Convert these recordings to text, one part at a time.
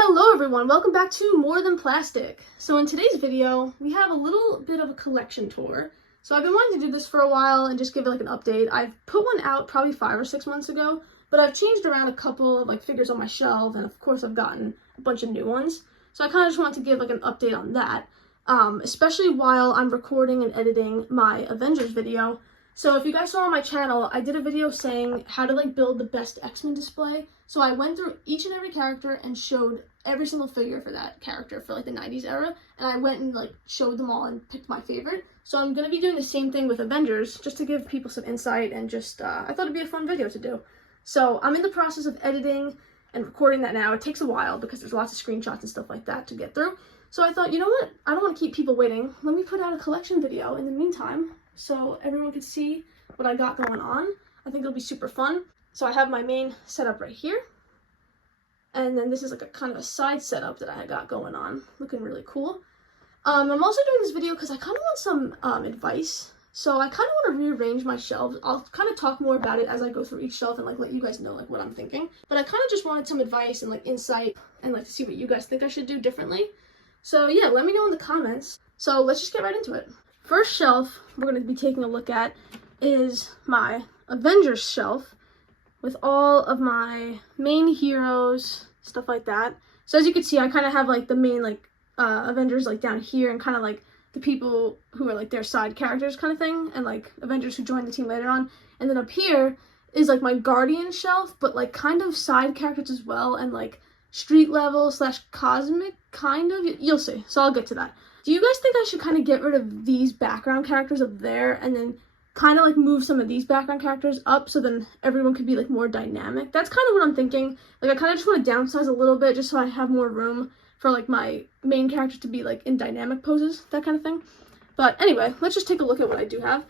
Hello everyone, welcome back to More Than Plastic. So in today's video, we have a little bit of a collection tour. So I've been wanting to do this for a while and just give it like an update. I've put one out probably 5 or 6 months ago, but I've changed around a couple of like figures on my shelf, and of course I've gotten a bunch of new ones. So I kind of just wanted to give like an update on that, especially while I'm recording and editing my Avengers video. So if you guys saw on my channel, I did a video saying how to like build the best X-Men display. So I went through each and every character and showed every single figure for that character for like the 90s era. And I went and like showed them all and picked my favorite. So I'm going to be doing the same thing with Avengers just to give people some insight and just, I thought it'd be a fun video to do. So I'm in the process of editing and recording that now. It takes a while because there's lots of screenshots and stuff like that to get through. So I thought, you know what? I don't want to keep people waiting. Let me put out a collection video in the meantime, so everyone can see what I got going on. I think it'll be super fun. So I have my main setup right here. And then this is like a kind of a side setup that I got going on. Looking really cool. I'm also doing this video because I kind of want some advice. So I kind of want to rearrange my shelves. I'll kind of talk more about it as I go through each shelf and like let you guys know like what I'm thinking. But I kind of just wanted some advice and like insight and like to see what you guys think I should do differently. So yeah, let me know in the comments. So let's just get right into it. First shelf we're going to be taking a look at is my Avengers shelf with all of my main heroes, stuff like that. So as you can see, I kind of have like the main like Avengers like down here, and kind of like the people who are like their side characters kind of thing, and like Avengers who join the team later on. And then up here is like my Guardian shelf, but like kind of side characters as well, and like street level / cosmic kind of. You'll see. So I'll get to that. Do you guys think I should kind of get rid of these background characters up there and then kind of like move some of these background characters up so then everyone could be like more dynamic? That's kind of what I'm thinking. Like I kind of just want to downsize a little bit just so I have more room for like my main character to be like in dynamic poses, that kind of thing. But anyway, let's just take a look at what I do have.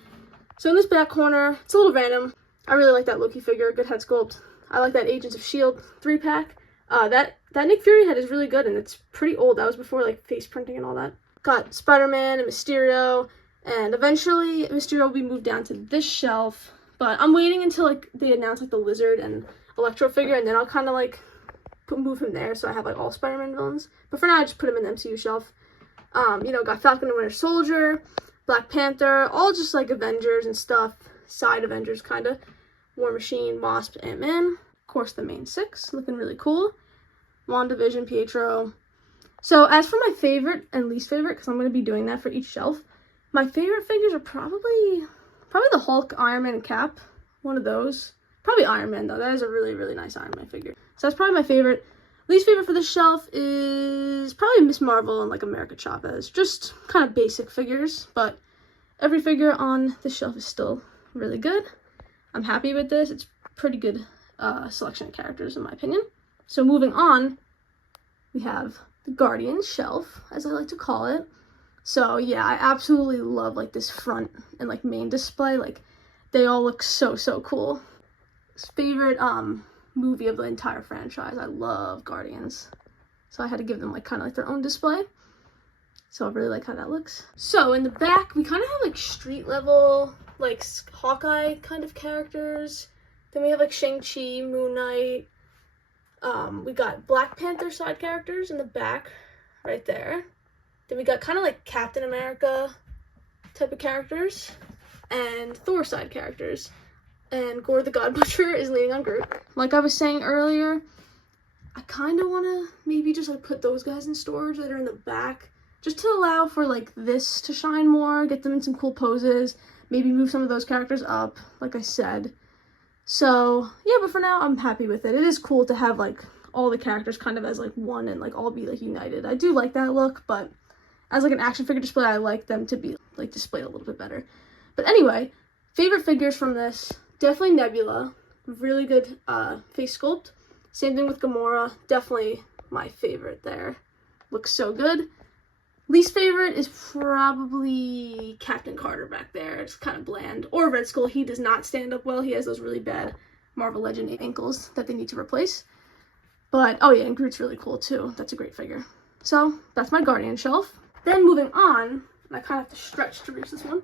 So in this back corner, it's a little random. I really like that Loki figure, good head sculpt. I like that Agents of S.H.I.E.L.D. 3-pack. That Nick Fury head is really good, and it's pretty old. That was before like face printing and all that. Got Spider-Man and Mysterio, and eventually Mysterio will be moved down to this shelf, but I'm waiting until like they announce like the Lizard and Electro figure, and then I'll kind of like move him there so I have like all Spider-Man villains. But for now I just put him in the MCU shelf. Got Falcon and Winter Soldier, Black Panther, all just like Avengers and stuff, side Avengers kind of. War Machine, Wasp, Ant-Man, of course the main 6, looking really cool. WandaVision, Pietro. So as for my favorite and least favorite, because I'm going to be doing that for each shelf, my favorite figures are probably the Hulk, Iron Man, and Cap. One of those. Probably Iron Man, though. That is a really, really nice Iron Man figure. So that's probably my favorite. Least favorite for this shelf is probably Miss Marvel and like America Chavez. Just kind of basic figures, but every figure on this shelf is still really good. I'm happy with this. It's pretty good selection of characters in my opinion. So moving on, we have the Guardians shelf, as I like to call it. So yeah, I absolutely love like this front and like main display. Like they all look so cool. Favorite movie of the entire franchise. I love Guardians. So I had to give them like kind of like their own display. So I really like how that looks. So in the back, we kind of have like street level, like Hawkeye kind of characters. Then we have like Shang-Chi, Moon Knight. We got Black Panther side characters in the back, right there. Then we got kind of like Captain America type of characters, and Thor side characters. And Gore the God Butcher is leaning on Groot. Like I was saying earlier, I kind of want to maybe just like put those guys in storage that are in the back, just to allow for like this to shine more, get them in some cool poses, maybe move some of those characters up, like I said. So yeah, but for now I'm happy with it. It is cool to have like all the characters kind of as like one and like all be like united. I do like that look, but as like an action figure display, I like them to be like displayed a little bit better. But anyway, favorite figures from this, definitely Nebula. Really good face sculpt. Same thing with Gamora. Definitely my favorite there. Looks so good. Least favorite is probably Captain Carter back there. It's kind of bland. Or Red Skull. He does not stand up well. He has those really bad Marvel Legend ankles that they need to replace. But, oh yeah, and Groot's really cool too. That's a great figure. So, that's my Guardian shelf. Then moving on, and I kind of have to stretch to reach this one,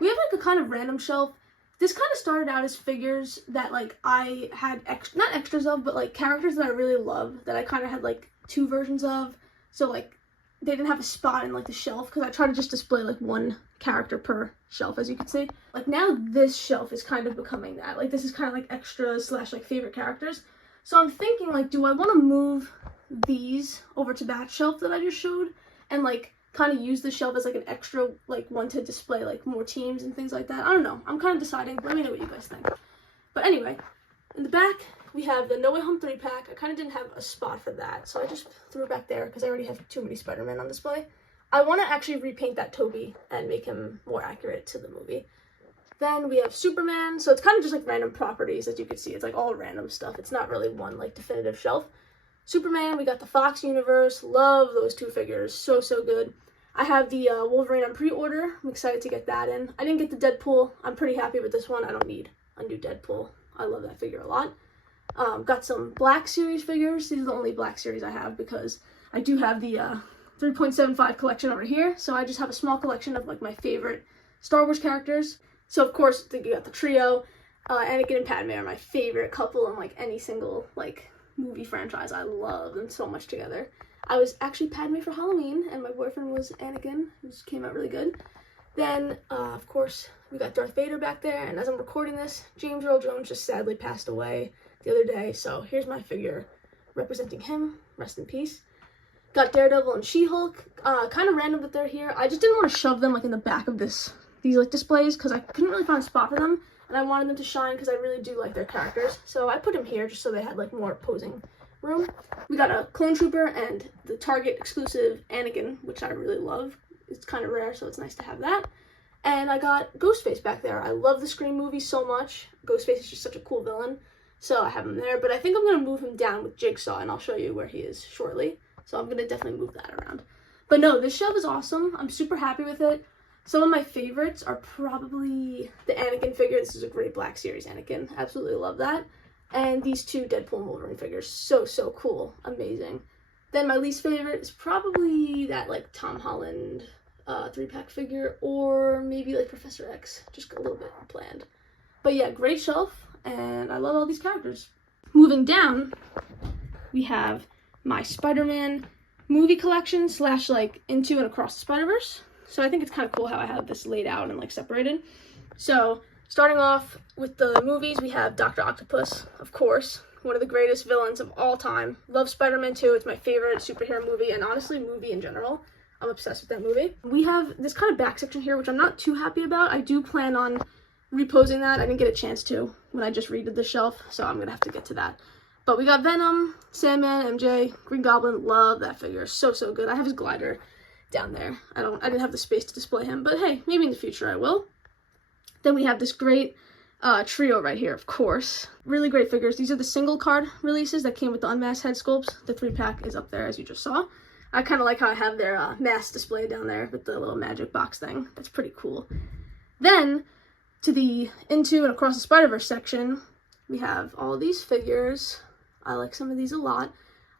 we have like a kind of random shelf. This kind of started out as figures that like I had not extras of, but like characters that I really love that I kind of had like two versions of. So like they didn't have a spot in like the shelf because I try to just display like one character per shelf, as you can see. Like now this shelf is kind of becoming that. Like this is kind of like extras / like favorite characters. So I'm thinking like, do I want to move these over to that shelf that I just showed and like kind of use the shelf as like an extra like one to display like more teams and things like that? I don't know. I'm kind of deciding. Let me know what you guys think. But anyway, in the back we have the No Way Home 3-pack. I kind of didn't have a spot for that, so I just threw it back there because I already have too many Spider-Man on display. I want to actually repaint that Toby and make him more accurate to the movie. Then we have Superman, so it's kind of just like random properties, as you can see. It's like all random stuff. It's not really one like definitive shelf. Superman, we got the Fox universe. Love those two figures. So good. I have the Wolverine on pre-order. I'm excited to get that in. I didn't get the Deadpool. I'm pretty happy with this one. I don't need a new Deadpool. I love that figure a lot. Got some Black Series figures. These are the only Black Series I have because I do have the 3.75 collection over here. So I just have a small collection of like my favorite Star Wars characters. So of course, you got the trio. Anakin and Padme are my favorite couple in like any single like movie franchise. I love them so much together. I was actually Padme for Halloween, and my boyfriend was Anakin, which came out really good. Then, of course, we got Darth Vader back there, and as I'm recording this, James Earl Jones just sadly passed away the other day, so here's my figure representing him. Rest in peace. Got Daredevil and She-Hulk. Kind of random that they're here. I just didn't want to shove them like in the back of these like displays because I couldn't really find a spot for them, and I wanted them to shine because I really do like their characters. So I put them here just so they had like more posing room. We got a Clone Trooper and the Target exclusive Anakin, which I really love. It's kind of rare, so it's nice to have that. And I got Ghostface back there. I love the Scream movie so much. Ghostface is just such a cool villain, so I have him there. But I think I'm going to move him down with Jigsaw, and I'll show you where he is shortly. So I'm going to definitely move that around. But no, this shelf is awesome. I'm super happy with it. Some of my favorites are probably the Anakin figure. This is a great Black Series Anakin. Absolutely love that. And these two Deadpool and Wolverine figures. So cool. Amazing. Then my least favorite is probably that like Tom Holland 3-pack figure, or maybe like Professor X. Just a little bit bland. But yeah, great shelf, and I love all these characters. Moving down, we have my Spider-Man movie collection / like Into and Across the Spider-Verse. So I think it's kind of cool how I have this laid out and like separated. So starting off with the movies, we have Dr. Octopus, of course, one of the greatest villains of all time. Love Spider-Man 2. It's my favorite superhero movie, and honestly, movie in general. I'm obsessed with that movie. We have this kind of back section here, which I'm not too happy about. I do plan on reposing that. I didn't get a chance to when I just redid the shelf, so I'm gonna have to get to that. But we got Venom, Sandman, MJ, Green Goblin. Love that figure. So good. I have his glider down there. I didn't have the space to display him, but hey, maybe in the future I will. Then we have this great trio right here, of course. Really great figures. These are the single card releases that came with the unmasked head sculpts. The 3-pack is up there, as you just saw. I kind of like how I have their mask displayed down there with the little magic box thing. That's pretty cool. Then, to the Into and Across the Spider-Verse section, we have all of these figures. I like some of these a lot.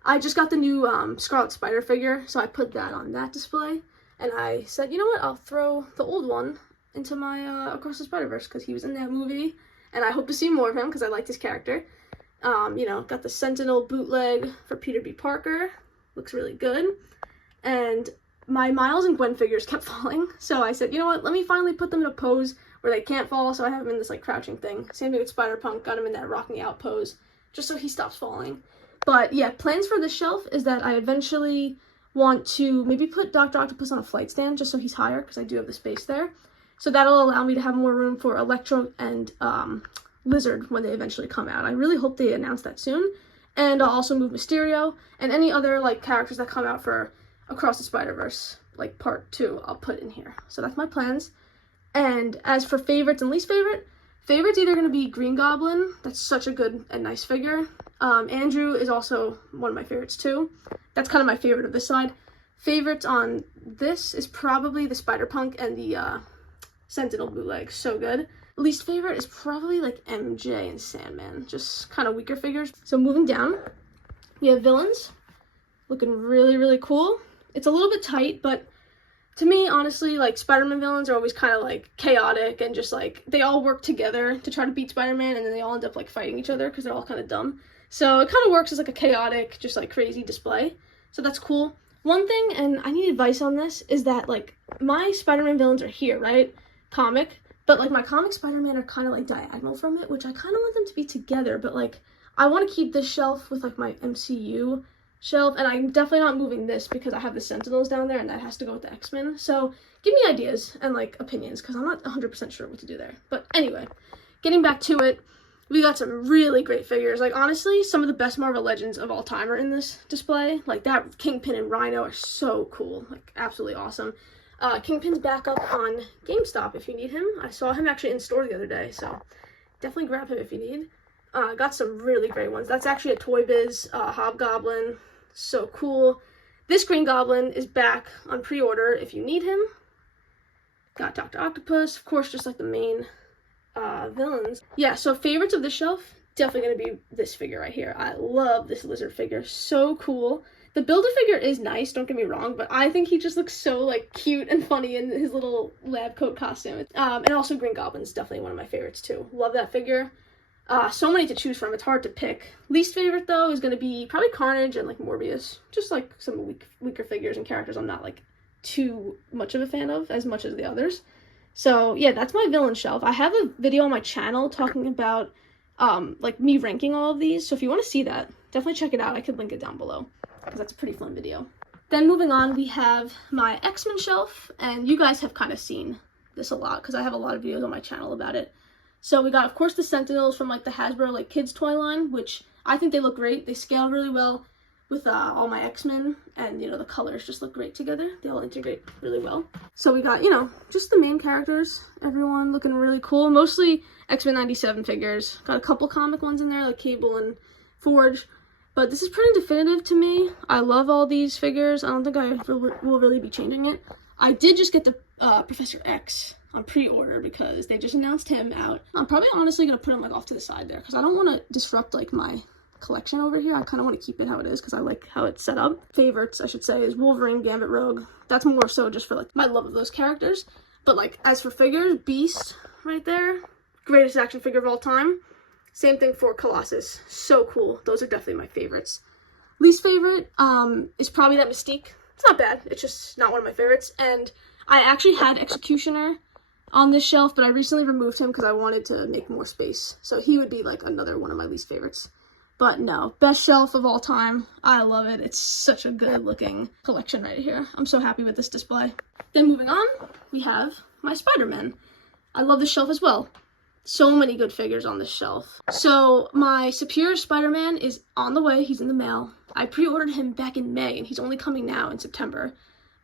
I just got the new Scarlet Spider figure, so I put that on that display. And I said, you know what, I'll throw the old one into my Across the Spider-Verse because he was in that movie, and I hope to see more of him because I liked his character. You know, got the Sentinel bootleg for Peter B. Parker. Looks really good. And my Miles and Gwen figures kept falling, so I said, you know what, let me finally put them in a pose where they can't fall, so I have them in this like crouching thing. Same thing with Spider-Punk, got him in that rocking out pose, just so he stops falling. But yeah, plans for this shelf is that I eventually want to maybe put Dr. Octopus on a flight stand just so he's higher, because I do have the space there. So that'll allow me to have more room for Electro and Lizard when they eventually come out. I really hope they announce that soon. And I'll also move Mysterio and any other like characters that come out for Across the Spider-Verse, like part 2, I'll put in here. So that's my plans. And as for favorites and least favorite's either going to be Green Goblin. That's such a good and nice figure. Andrew is also one of my favorites too. That's kind of my favorite of this side. Favorites on this is probably the Spider-Punk and the Sentinel bootleg. So good. Least favorite is probably like MJ and Sandman. Just kind of weaker figures. So moving down, we have villains. Looking really cool. It's a little bit tight, but to me, honestly, like, Spider-Man villains are always kind of, like, chaotic and just, like, they all work together to try to beat Spider-Man, and then they all end up, like, fighting each other because they're all kind of dumb. So it kind of works as, like, a chaotic, just, like, crazy display. so that's cool. One thing, and I need advice on this, is that, like, my Spider-Man villains are here, right? Comic. But, like, my comic Spider-Man are kind of, like, diagonal from it, which I kind of want them to be together. But, like, I want to keep this shelf with, like, my MCU shelf. And I'm definitely not moving this because I have the Sentinels down there, and that has to go with the X-Men. So, give me ideas and, like, opinions, because I'm not 100% sure what to do there. But, anyway, getting back to it, we got some really great figures. Like, honestly, some of the best Marvel Legends of all time are in this display. Like, that Kingpin and Rhino are so cool. Like, absolutely awesome. Kingpin's back up on GameStop if you need him. I saw him actually in store the other day, so definitely grab him if you need. Got some really great ones. That's actually a Toy Biz Hobgoblin. So cool. This Green Goblin is back on pre-order if you need him. Got Dr. Octopus, of course, just like the main villains. Yeah, so favorites of the shelf, definitely going to be this figure right here. I love this lizard figure. So cool. The Build-A-Figure is nice, don't get me wrong, but I think he just looks so, like, cute and funny in his little lab coat costume. And also Green Goblin's definitely one of my favorites, too. Love that figure. So many to choose from. It's hard to pick. Least favorite, though, is going to be probably Carnage and, like, Morbius. Just, like, some weaker figures and characters I'm not, like, too much of a fan of as much as the others. So, yeah, that's my villain shelf. I have a video on my channel talking about, like, me ranking all of these. So if you want to see that, definitely check it out. I could link it down below, because that's a pretty fun video. Then moving on, we have my X-Men shelf, and you guys have kind of seen this a lot, because I have a lot of videos on my channel about it. So we got, of course, the Sentinels from, like, the Hasbro, like, kids toy line, which I think they look great. They scale really well with all my X-Men, and, you know, the colors just look great together. They all integrate really well. So we got, you know, just the main characters, everyone looking really cool. Mostly X-Men 97 figures. Got a couple comic ones in there, like Cable and Forge. But this is pretty definitive to me. I love all these figures. I don't think I will really be changing it. I did just get the Professor X on pre-order because they just announced him out. I'm probably honestly going to put him, like, off to the side there because I don't want to disrupt, like, my collection over here. I kind of want to keep it how it is because I like how it's set up. Favorites, I should say, is Wolverine, Gambit, Rogue. That's more so just for, like, my love of those characters. But, like, as for figures, Beast right there, greatest action figure of all time. Same thing for Colossus. So cool. Those are definitely my favorites. Least favorite is probably that Mystique. It's not bad. It's just not one of my favorites. And I actually had Executioner on this shelf, but I recently removed him because I wanted to make more space. So he would be, like, another one of my least favorites. But no, best shelf of all time. I love it. It's such a good looking collection right here. I'm so happy with this display. Then moving on, we have my Spider-Man. I love this shelf as well. So many good figures on this shelf. So my Superior Spider-Man is on the way. He's in the mail. I pre-ordered him back in May, and he's only coming now in September.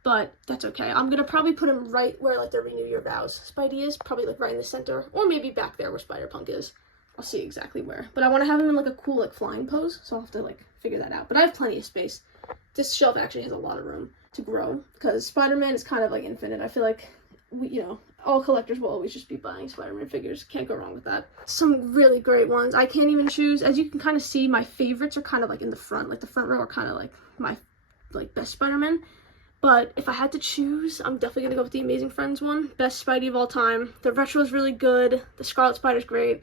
But that's okay. I'm going to probably put him right where, like, the Renew Your Vows Spidey is. Probably, like, right in the center. Or maybe back there where Spider-Punk is. I'll see exactly where. But I want to have him in, like, a cool, like, flying pose. So I'll have to, like, figure that out. But I have plenty of space. This shelf actually has a lot of room to grow. Because Spider-Man is kind of, like, infinite. I feel like, you know, all collectors will always just be buying Spider-Man figures. Can't go wrong with that. Some really great ones. I can't even choose. As you can kind of see, my favorites are kind of, like, in the front. Like, the front row are kind of, like, my, like, best Spider-Man. But if I had to choose, I'm definitely going to go with the Amazing Friends one. Best Spidey of all time. The retro is really good. The Scarlet Spider's great.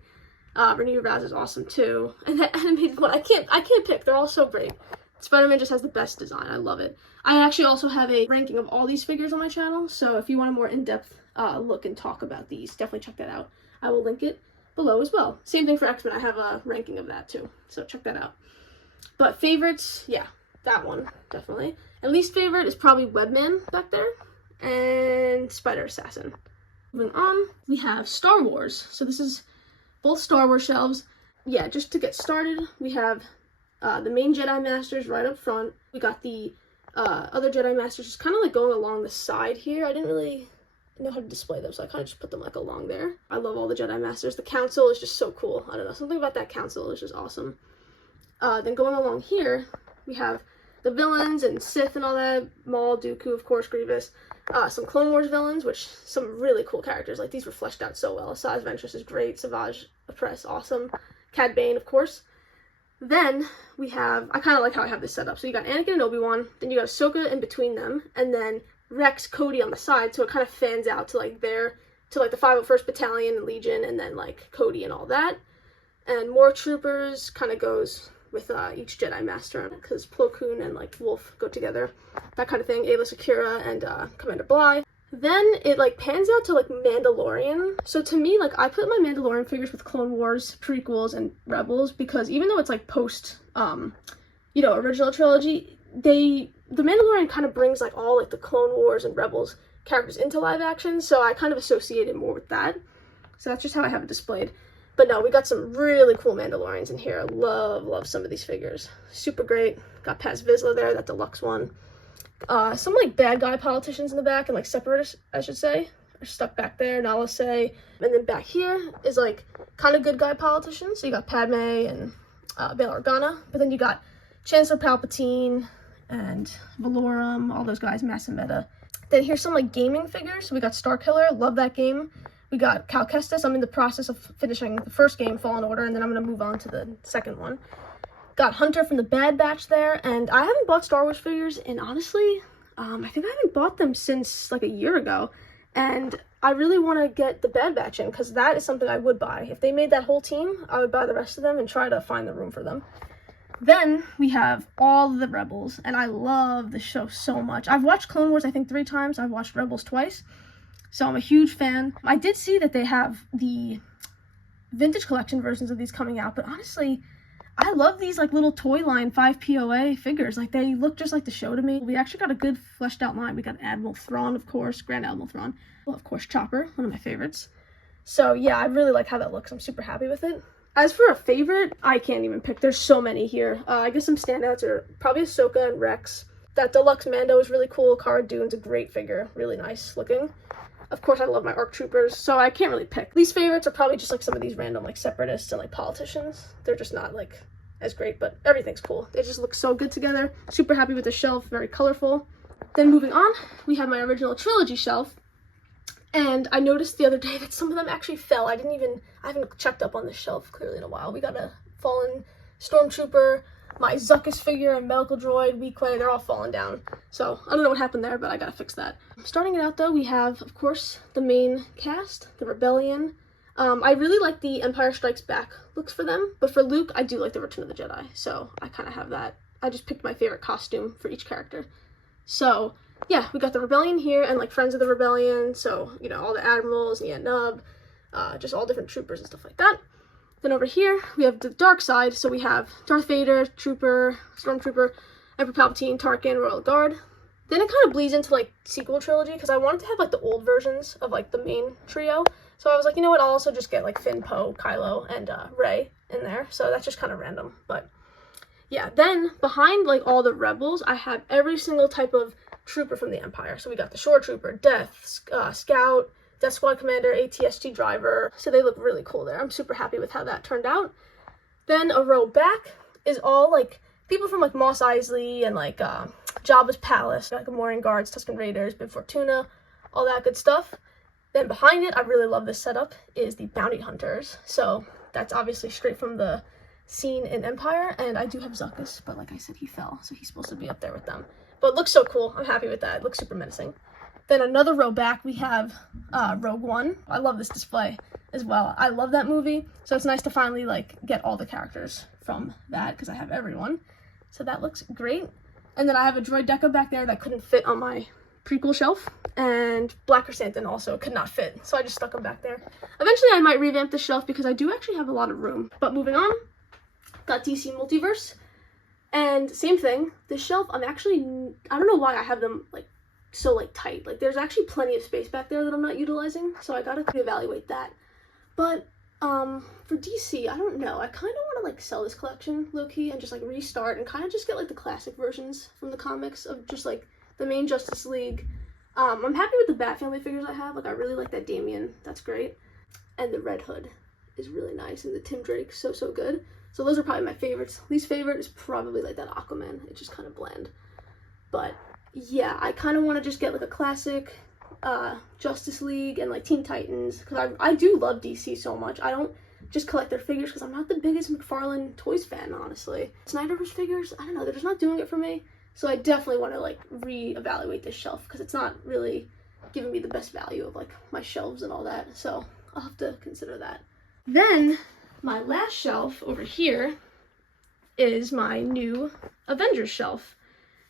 Renew Your Vows is awesome too. And the animated one, I can't pick. They're all so great. Spider-Man just has the best design. I love it. I actually also have a ranking of all these figures on my channel. So if you want a more in-depth look and talk about these, definitely check that out. I will link it below as well. Same thing for X-Men. I have a ranking of that too. So check that out. But favorites, yeah, that one, definitely. And least favorite is probably Webman back there. And Spider Assassin. Moving on, we have Star Wars. So this is both Star Wars shelves. Yeah, just to get started, we have the main Jedi Masters right up front. We got the other Jedi Masters just kind of, like, going along the side here. I didn't really know how to display them, so I kind of just put them, like, along there. I love all the Jedi Masters. The Council is just so cool. I don't know, something about that Council is just awesome. Then going along here, we have the villains and Sith and all that. Maul, Dooku, of course, Grievous. Some Clone Wars villains, which some really cool characters. Like, these were fleshed out so well. Asajj Ventress is great. Savage Opress, awesome. Cad Bane, of course. Then we have, I kind of like how I have this set up. So you got Anakin and Obi-Wan, then you got Ahsoka in between them, and then Rex, Cody on the side, so it kind of fans out to, like, there, to, like, the 501st Battalion and Legion, and then, like, Cody and all that. And more troopers kind of goes with each Jedi Master on it, because Plo Koon and like Wolf go together, that kind of thing. Aayla Secura and Commander Bly. Then it like pans out to like Mandalorian. So to me, like I put my Mandalorian figures with Clone Wars, prequels, and Rebels, because even though it's like post, you know, original trilogy, the Mandalorian kind of brings like all like the Clone Wars and Rebels characters into live action, so I kind of associate it more with that. So that's just how I have it displayed. But no, we got some really cool Mandalorians in here. Love some of these figures. Super great. Got Paz Vizsla there, that deluxe one. Some like bad guy politicians in the back, and like separatists, I should say, are stuck back there. Nala Se. And then back here is like kind of good guy politicians. So you got Padme and Bail Organa, but then you got Chancellor Palpatine and Valorum, all those guys, Massa Meta. Then here's some like gaming figures. So we got Starkiller, love that game. We got Cal Kestis. I'm in the process of finishing the first game, Fallen Order, and then I'm going to move on to the second one. Got Hunter from the Bad Batch there, and I haven't bought Star Wars figures, and honestly, I think I haven't bought them since like a year ago, and I really want to get the Bad Batch in, because that is something I would buy. If they made that whole team, I would buy the rest of them and try to find the room for them. Then we have all the Rebels, and I love the show so much. I've watched Clone Wars, I think, 3 times. I've watched Rebels twice. So I'm a huge fan. I did see that they have the vintage collection versions of these coming out, but honestly, I love these like little toy line 5 POA figures. Like they look just like the show to me. We actually got a good fleshed out line. We got Admiral Thrawn, of course, Grand Admiral Thrawn. Well, of course, Chopper, one of my favorites. So yeah, I really like how that looks. I'm super happy with it. As for a favorite, I can't even pick. There's so many here. I guess some standouts are probably Ahsoka and Rex. That deluxe Mando is really cool. Cara Dune's a great figure. Really nice looking. Of course, I love my ARC Troopers, so I can't really pick. These favorites are probably just like some of these random like separatists and like politicians. They're just not like as great, but everything's cool. They just look so good together. Super happy with the shelf, very colorful. Then moving on, we have my original trilogy shelf. And I noticed the other day that some of them actually fell. I haven't checked up on this shelf clearly in a while. We got a fallen Stormtrooper, my Zuckuss figure, and Medical Droid, Weequay, they're all falling down. So I don't know what happened there, but I gotta fix that. Starting it out though, we have, of course, the main cast, the Rebellion. I really like the Empire Strikes Back looks for them, but for Luke, I do like the Return of the Jedi, so I kind of have that. I just picked my favorite costume for each character. So yeah, we got the Rebellion here, and like Friends of the Rebellion, so, you know, all the Admirals, Nien Nunb, just all different troopers and stuff like that. Then over here, we have the dark side, so we have Darth Vader, Trooper, Stormtrooper, Emperor Palpatine, Tarkin, Royal Guard. Then it kind of bleeds into, like, sequel trilogy, because I wanted to have, like, the old versions of, like, the main trio. So I was like, you know what, I'll also just get, like, Finn, Poe, Kylo, and Rey in there. So that's just kind of random, but yeah. Then behind, like, all the Rebels, I have every single type of trooper from the Empire. So we got the Shore Trooper, Death, Scout, Death Squad Commander, ATST Driver. So they look really cool there. I'm super happy with how that turned out. Then a row back is all, like, people from, like, Mos Eisley and, like, Jabba's Palace, like Gamorrean Guards, Tusken Raiders, Bib Fortuna, all that good stuff. Then behind it, I really love this setup, is the Bounty Hunters. So that's obviously straight from the scene in Empire, and I do have Zuckuss, but like I said, he fell, so he's supposed to be up there with them. But it looks so cool. I'm happy with that. It looks super menacing. Then another row back, we have Rogue One. I love this display as well. I love that movie, so it's nice to finally, like, get all the characters from that, because I have everyone. So that looks great. And then I have a Droid Deca back there that couldn't fit on my prequel shelf, and Black Chrysanthemum also could not fit, so I just stuck them back there. Eventually I might revamp the shelf because I do actually have a lot of room. But moving on, got DC Multiverse, and same thing, this shelf, I don't know why I have them like so like tight. Like there's actually plenty of space back there that I'm not utilizing, so I gotta evaluate that. But for DC, I don't know, I kind of want to like sell this collection low-key and just like restart and kind of just get like the classic versions from the comics of just like the main Justice League. I'm happy with the Bat Family figures I have. Like, I really like that Damian. That's great. And the Red Hood is really nice. And the Tim Drake, so good. So those are probably my favorites. Least favorite is probably, like, that Aquaman. It's just kind of bland. But, yeah, I kind of want to just get, like, a classic Justice League and, like, Teen Titans. Because I do love DC so much. I don't just collect their figures because I'm not the biggest McFarlane Toys fan, honestly. Snyderverse figures, I don't know. They're just not doing it for me. So I definitely want to, like, reevaluate this shelf because it's not really giving me the best value of, like, my shelves and all that. So I'll have to consider that. Then my last shelf over here is my new Avengers shelf.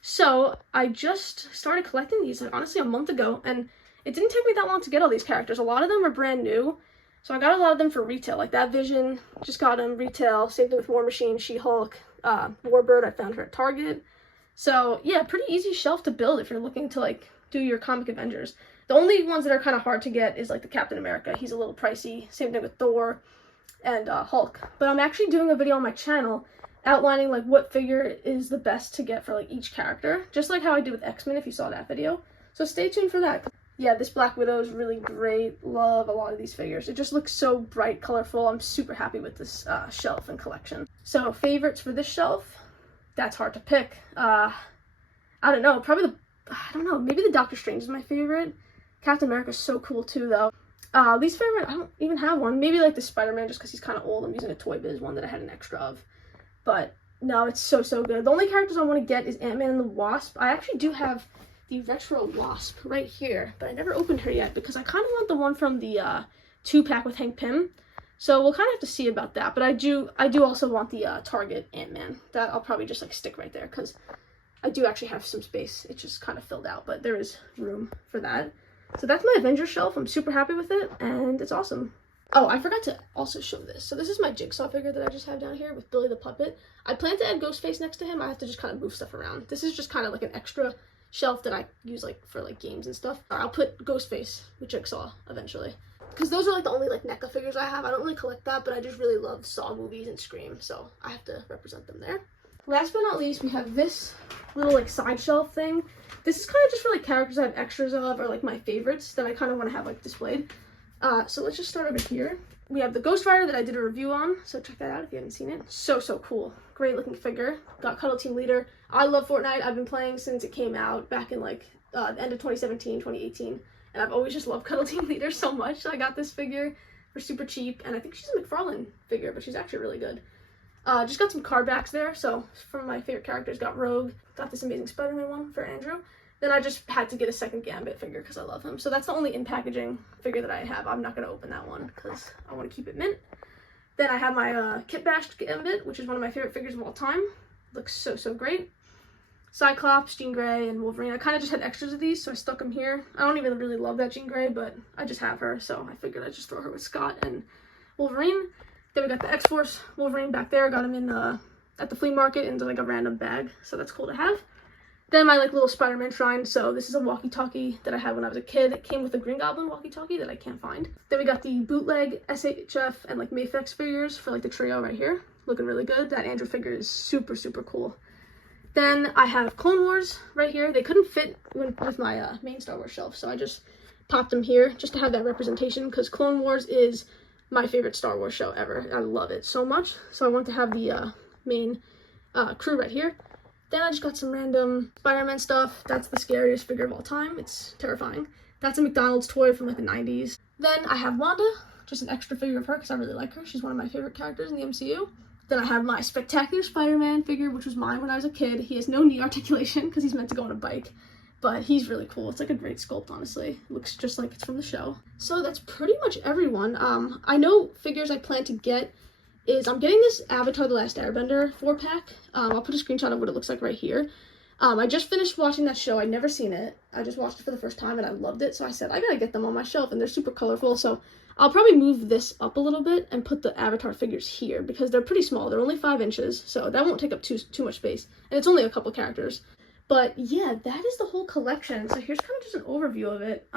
So I just started collecting these, like, honestly, a month ago, and it didn't take me that long to get all these characters. A lot of them are brand new, so I got a lot of them for retail. Like that Vision, just got them retail. Same thing with War Machine, She-Hulk, Warbird, I found her at Target. So yeah, pretty easy shelf to build if you're looking to like do your comic Avengers. The only ones that are kind of hard to get is like the Captain America. He's a little pricey. Same thing with Thor and Hulk. But I'm actually doing a video on my channel outlining like what figure is the best to get for like each character, just like how I did with X-Men if you saw that video. So stay tuned for that. Yeah, this Black Widow is really great. Love a lot of these figures. It just looks so bright, colorful. I'm super happy with this shelf and collection. So favorites for this shelf, that's hard to pick. I don't know, maybe the Doctor Strange is my favorite. Captain America's so cool too though. Least favorite, I don't even have one. Maybe like the Spider-Man just because he's kind of old. I'm using a Toy Biz one that I had an extra of. But no, it's so good. The only characters I want to get is Ant-Man and the Wasp. I actually do have the Retro Wasp right here, but I never opened her yet because I kind of want the one from the 2-pack with Hank Pym. So we'll kind of have to see about that. But I do also want the Target Ant-Man. That I'll probably just like stick right there because I do actually have some space. It's just kind of filled out, but there is room for that. So that's my Avengers shelf. I'm super happy with it, and it's awesome. Oh, I forgot to also show this. So this is my Jigsaw figure that I just have down here with Billy the Puppet. I plan to add Ghostface next to him. I have to just kind of move stuff around. This is just kind of like an extra shelf that I use like for like games and stuff. I'll put Ghostface with Jigsaw eventually. Because those are like the only like NECA figures I have. I don't really collect that, but I just really love Saw movies and Scream, so I have to represent them there. Last but not least, we have this little like side shelf thing. This is kind of just for like characters I have extras of or like my favorites that I kind of want to have like displayed. So let's just start over here. We have the Ghost Rider that I did a review on, so check that out if you haven't seen it. So cool. Great looking figure. Got Cuddle Team Leader. I love Fortnite. I've been playing since it came out back in like the end of 2017, 2018. And I've always just loved Cuddle Team Leader so much. So I got this figure for super cheap, and I think she's a McFarlane figure, but she's actually really good. Just got some card backs there. So from my favorite characters, got Rogue. Got this Amazing Spider-Man one for Andrew. Then I just had to get a second Gambit figure because I love him. So that's the only in-packaging figure that I have. I'm not going to open that one because I want to keep it mint. Then I have my Kit Bashed Gambit, which is one of my favorite figures of all time. Looks so great. Cyclops, Jean Grey, and Wolverine. I kind of just had extras of these, so I stuck them here. I don't even really love that Jean Grey, but I just have her, so I figured I'd just throw her with Scott and Wolverine. Then we got the X-Force Wolverine back there. Got him in at the flea market into like a random bag, so that's cool to have. Then my like little Spider-Man shrine. So this is a walkie-talkie that I had when I was a kid. It came with a Green Goblin walkie-talkie that I can't find. Then we got the bootleg SHF and like Mayfix figures for like the trio right here. Looking really good. That Andrew figure is super cool. Then I have Clone Wars right here. They couldn't fit with my main Star Wars shelf, so I just popped them here just to have that representation because Clone Wars is my favorite Star Wars show ever. I love it so much. So I want to have the main crew right here. Then I just got some random Spider-Man stuff. That's the scariest figure of all time. It's terrifying. That's a McDonald's toy from like the 90s. Then I have Wanda, just an extra figure of her because I really like her. She's one of my favorite characters in the MCU. Then I have my Spectacular Spider-Man figure, which was mine when I was a kid. He has no knee articulation because he's meant to go on a bike, but he's really cool. It's like a great sculpt, honestly. It looks just like it's from the show. So that's pretty much everyone. I know figures I plan to get is I'm getting this Avatar The Last Airbender 4-pack. I'll put a screenshot of what it looks like right here. I just finished watching that show. I'd never seen it. I just watched it for the first time and I loved it. So I said, I gotta get them on my shelf, and they're super colorful. So I'll probably move this up a little bit and put the Avatar figures here because they're pretty small. They're only 5 inches, so that won't take up too much space. And it's only a couple characters. But yeah, that is the whole collection. So here's kind of just an overview of it.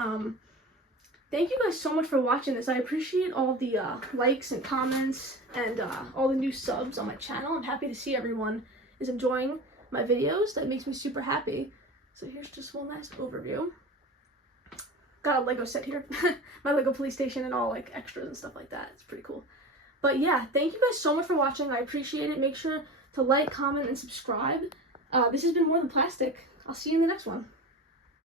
Thank you guys so much for watching this. I appreciate all the likes and comments and all the new subs on my channel. I'm happy to see everyone is enjoying my videos. That makes me super happy. So here's just one last overview. Got a Lego set here. My Lego police station and all like extras and stuff like that. It's pretty cool. But yeah, thank you guys so much for watching. I appreciate it. Make sure to like, comment, and subscribe. This has been More Than Plastic. I'll see you in the next one.